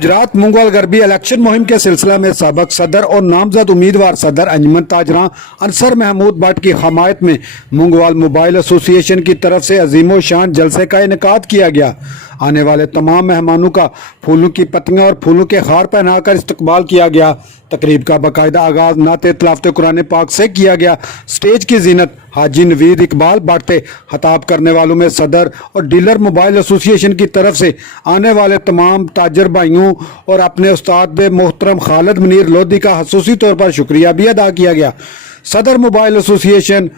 Gujarat मुंगवाल garbi election मुहिम के सिलसिला में साबिक सदर और नामजद उम्मीदवार सदर अंजुमन ताजरा अंसर महमूद भट्ट की हमायत में मुंगवाल मोबाइल एसोसिएशन की तरफ से अजीमो शान जलसे का इनेकाद किया गया। आने वाले तमाम मेहमानों का फूलों की पत्तियां और फूलों के हार पहनाकर इस्तकबाल किया गया। तकरीब का बाकायदा आगाज नाते तिलावत कुरान पाक से किया गया। स्टेज की जीनत हाजी नवीद इकबाल भट्ट थे। खिताब करने वालों में सदर और डीलर मोबाइल एसोसिएशन की तरफ से आने वाले तमाम ताजर भाइयों और अपने उस्ताद मोहतरम खालिद मुनीर लोधी का खसूसी तौर पर शुक्रिया भी अदा किया गया। सदर मोबाइल एसोसिएशन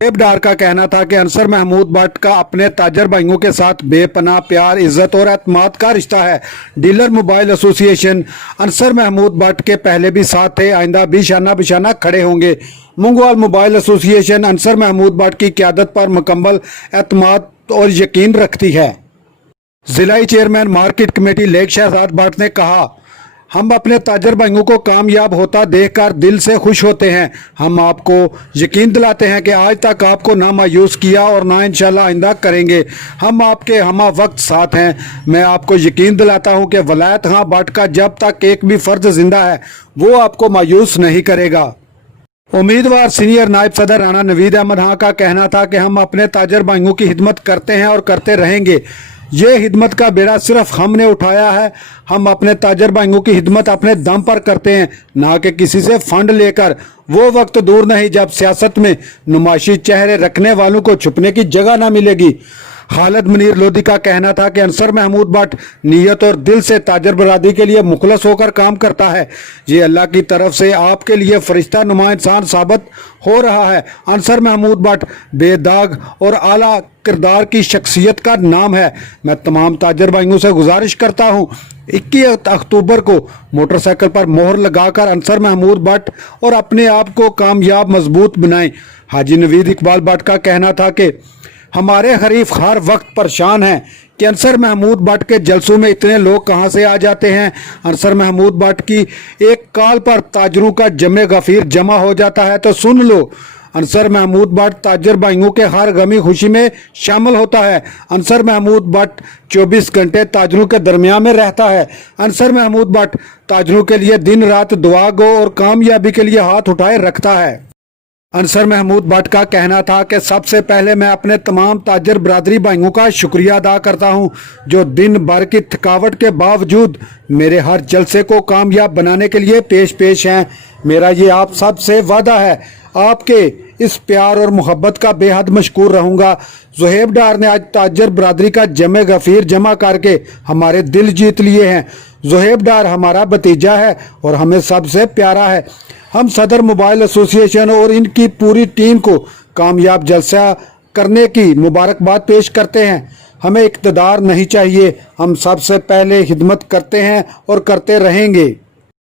ज़ुहैब डार का कहना था कि अंसर महमूद भट्ट का अपने ताजर भाइयों के साथ बेपनाह प्यार, इज्जत और एतमाद का रिश्ता है। Dealer mobile association Ansar Mahmood Bhatt के पहले भी साथ थे, आइंदा भी शाना बिशाना खड़े होंगे। मुंगवाल मोबाइल एसोसिएशन अंसर महमूद भट्ट की क़यादत पर मुकम्मल एतमाद और यकीन रखती है। ज़िलाई चेयरमैन मार्केट कमेटी लेक शहजाद भट्ट ने कहा, हम अपने ताजर भाइयों को कामयाब होता देखकर दिल से खुश होते हैं। हम आपको यकीन दिलाते हैं कि आज तक आपको ना मायूस किया और ना इंशाल्लाह आइंदा करेंगे। हम आपके हमा वक्त साथ हैं। मैं आपको यकीन दिलाता हूं कि वलायत खां भट्ट का जब तक एक भी फर्ज जिंदा है वो आपको मायूस नहीं करेगा। उम्मीदवार सीनियर नायब सदर राना नवीद अहमद खां का कहना था कि हम अपने ताजर भाइयों की खिदमत करते हैं और करते रहेंगे। ये खिदमत का बेड़ा सिर्फ हमने उठाया है। हम अपने ताजर भाइयों की खिदमत अपने दम पर करते हैं, ना कि किसी से फंड लेकर। वो वक्त दूर नहीं जब सियासत में नुमाइशी चेहरे रखने वालों को छुपने की जगह ना मिलेगी। खालिद मुनीर लोधी का कहना था कि अंसर महमूद भट्ट नीयत और दिल से ताजर बरादरी के लिए मुखलस होकर काम करता है। ये अल्लाह की तरफ से आपके लिए फरिश्ता नुमा इंसान साबित हो रहा है। अंसर महमूद भट्ट बेदाग और आला किरदार की शख्सियत का नाम है। मैं तमाम ताजर भाइयों से गुजारिश करता हूँ 21 अक्टूबर को मोटरसाइकिल पर मोहर लगाकर अंसर महमूद भट्ट और अपने आप को कामयाब मजबूत बनाएं। हाजी नवीद इकबाल भट्ट का कहना था कि हमारे हरीफ हर वक्त परेशान हैं कि अंसर महमूद भट्ट के जलसों में इतने लोग कहां से आ जाते हैं। अंसर महमूद भट्ट की एक कॉल पर ताजरों का जमे गफीर जमा हो जाता है। तो सुन लो, अंसर महमूद भट्ट ताजर भाइयों के हर गमी खुशी में शामिल होता है। अंसर महमूद भट्ट 24 घंटे ताजरों के दरमियान में रहता है। अंसर महमूद भट्ट ताजरों के लिए दिन रात दुआ गो और कामयाबी के लिए हाथ उठाए रखता है। अंसर महमूद भट्ट का कहना था कि सबसे पहले मैं अपने तमाम ताजर बरादरी भाइयों का शुक्रिया अदा करता हूं जो दिन भर की थकावट के बावजूद मेरे हर जलसे को कामयाब बनाने के लिए पेश हैं। मेरा ये आप सब से वादा है, आपके इस प्यार और मोहब्बत का बेहद मशकूर रहूंगा। ज़ुहैब डार ने आज ताजर बरादरी का जमे गफीर जमा करके हमारे दिल जीत लिए हैं। ज़ुहैब डार हमारा भतीजा है और हमें सबसे प्यारा है। हम सदर मोबाइल एसोसिएशन और इनकी पूरी टीम को कामयाब जलसा करने की मुबारकबाद पेश करते हैं। हमें इक़्तिदार नहीं चाहिए, हम सबसे पहले खिदमत करते हैं और करते रहेंगे।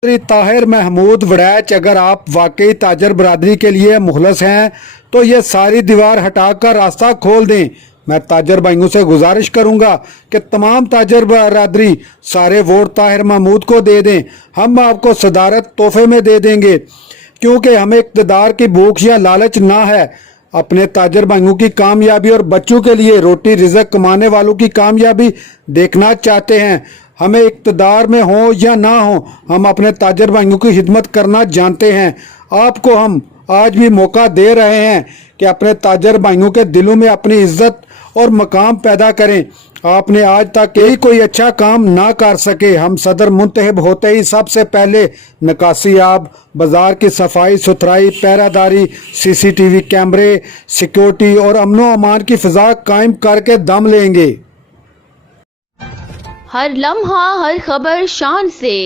ताहिर महमूद वड़ैच, अगर आप वाकई ताजर बरादरी के लिए मुखलस हैं तो ये सारी दीवार हटाकर रास्ता खोल दें। मैं ताजर भाइयों से गुजारिश करूंगा कि तमाम ताजर बरादरी सारे वोट ताहिर महमूद को दे दें। हम आपको सदारत तोहफे में दे देंगे क्योंकि हमें इक़्तिदार की भूख या लालच ना है। अपने ताजर भाइयों की कामयाबी और बच्चों के लिए रोटी रिज़्क कमाने वालों की कामयाबी देखना चाहते हैं। हमें इक़्तिदार में हो या ना हो, हम अपने ताजर भाइयों की खिदमत करना जानते हैं। आपको हम आज भी मौका दे रहे हैं कि अपने ताजर भाइयों के दिलों में अपनी इज्जत और मकाम पैदा करें। आपने आज तक कोई अच्छा काम ना कर सके। हम सदर मुंतखब होते ही सबसे पहले निकासी आब, बाजार की सफाई सुथराई, पहरादारी, CCTV कैमरे, सिक्योरिटी और अमनो अमान की फिजा कायम करके दम लेंगे। हर लम्हा हर खबर शान से